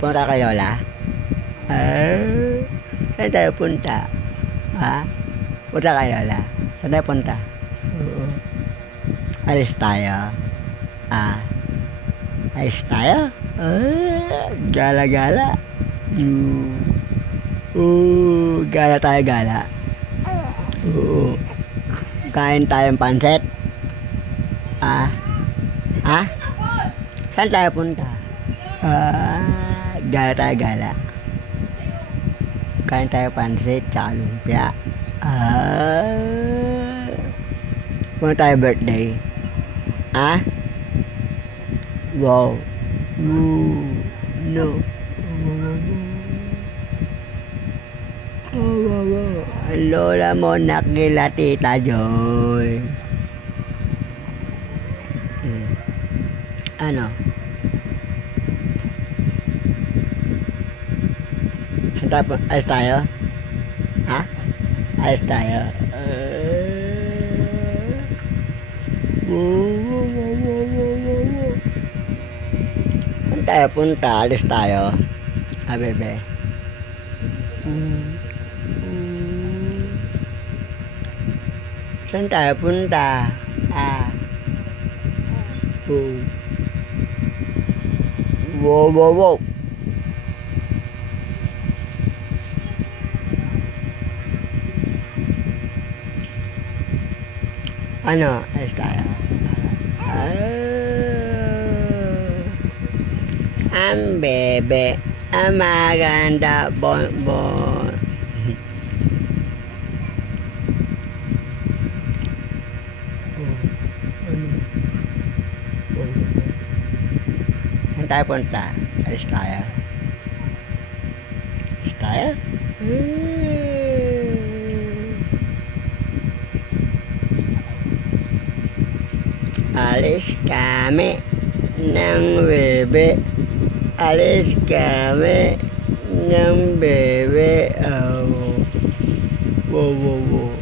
Punta kay Lola? Saan tayo punta? Ha? Punta kay Lola? Saan tayo punta? Oo. Alis tayo. Alis tayo? Gala-gala. Gala tayo, gala. Oo. Kain tayong pansit. Saan tayo punta? Gala tayo, gala. Kain tayo pansit, tsaka lumpia. Punta tayo birthday. Wow. No. Ang lola mo nakila Tita Joy. Ano? Ayos tayo? Ayos tayo? Saan tayo punta? Alis tayo? Bebe. Saan tayo punta? Wow. Ano? Alis tayo? Ang bebe, ang maganda, bonbon. Saan tayo punta? Alis tayo? Alis tayo? Alis kami ng bebe. Alis kami ng bebe. Wow.